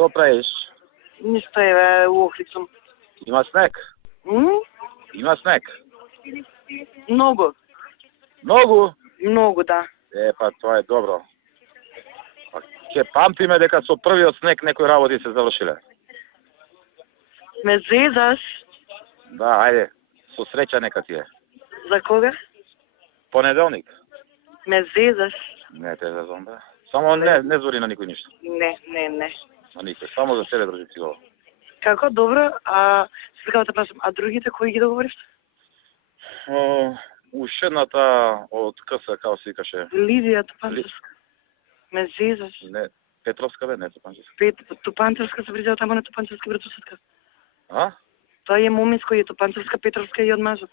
Што правиш? Ништо е, у Охрид сум. Има снег? Има снег? Многу, Многу? многу, да. Па тоа е добро. Па ќе памтиме дека со првиот снег некои работи се завршиле. Ме зезаш? Да, ајде, со среќа нека ти е. За кога? Понеделник. Ме зезаш? Не те зазом, бе. Само не звори на никој ништо. Не, не, не. На никој, само за себе држи цигало. Како, добро, а сега да те прашам, а другите кои ги договориш? Ушедната од КС, како се викаше? Лидија Тупанчевска. Ме зезаш? Не, Петровска бе, не Тупанчевска. Тупанчевска се вризава тамо на Тупанчевски братусетка. А? Тоа е моминско и Тупанчевска, Петровска и од мажот.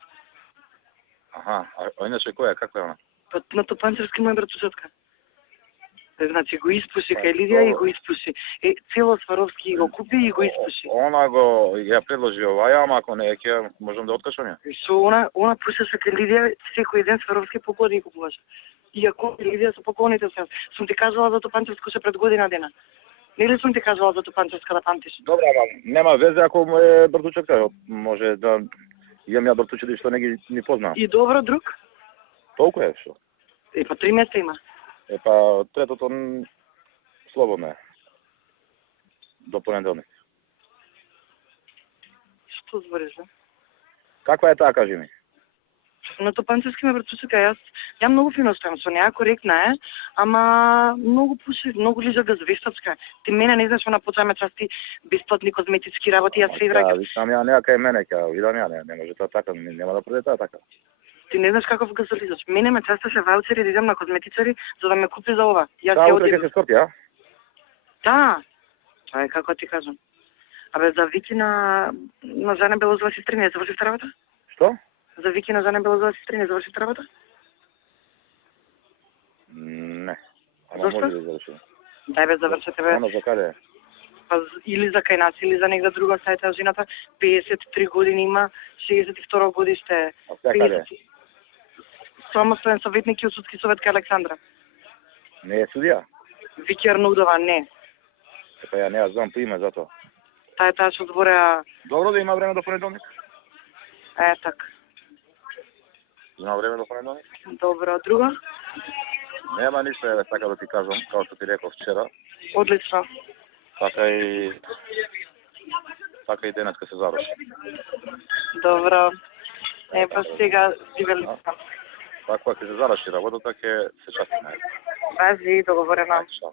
Аха, а иначе која, каква е она? Па на Тупанчевски мој братусетка. Значи го испуши кај Лидија и го испуши. Цело Сваровски го купи и го испуши. Она го ја предложи оваја, ама ако не ќе можам да откажам ја. И со она пушеше кај Лидија, секој ден Сваровски поклони купуваше. Иако Лидија со поклоните се. Сум ти кажала за Тупанчевско ше пред година дена. Нели сум ти кажала за Тупанчевска да памтиш? Добра, ама нема везе ако му е братучетка. Може да имам ја братучети што не ги ни познавам. И добро друг? Толку е што? Па 3 места има. Па третото слободно е. До понеделник. Што збориш, бе? Каква е таа, кажи ми? На Тупанчевски ме братучетка, ја многу фино стојам со неа, коректна е, ама многу пуши, многу лижа да звештачка. Ти мене не знаеш, она почаме части бесплатни козметички работи, јас се враќам. Да, вишам ја неа кај мене, ќе видам ја, не може тоа така, нема да проде тоа така. Ти не знаеш каков го зализаш. Мене ме часташе ваучери да идам на козметичари за да ме купи за ова. Јас Таа ќе утре ќе одам. се скорпи, а? Да. Тоа е како ти кажам. Абе за Вики на Жане Белозова сестри не заврши работа? Што? За Вики на Жане Белозова сестри не заврши работа? Не. Ама Зошто? може да заврши. Дај бе завршете бе. Оно за каде? Па или за кај нас, или за негде друга сајта жената 53 години има, 62 годиште е. А сега каде? Самостоен советник и од судски совет кај Александра. Не е судија? Вики Арнудова, не. Па ја не ја знам по име за тоа. Таа е таа што збореа, Добро да има време до понеделник. така. Има време до понеделник? Добро, друго? Нема ништо, еве, така да ти кажам, како што ти реков вчера. Одлично. Така и денеска се заврши. Добро. Па сега живели. Така ќе се заврши работата, ќе се частиме. Пази, договорено. Шо?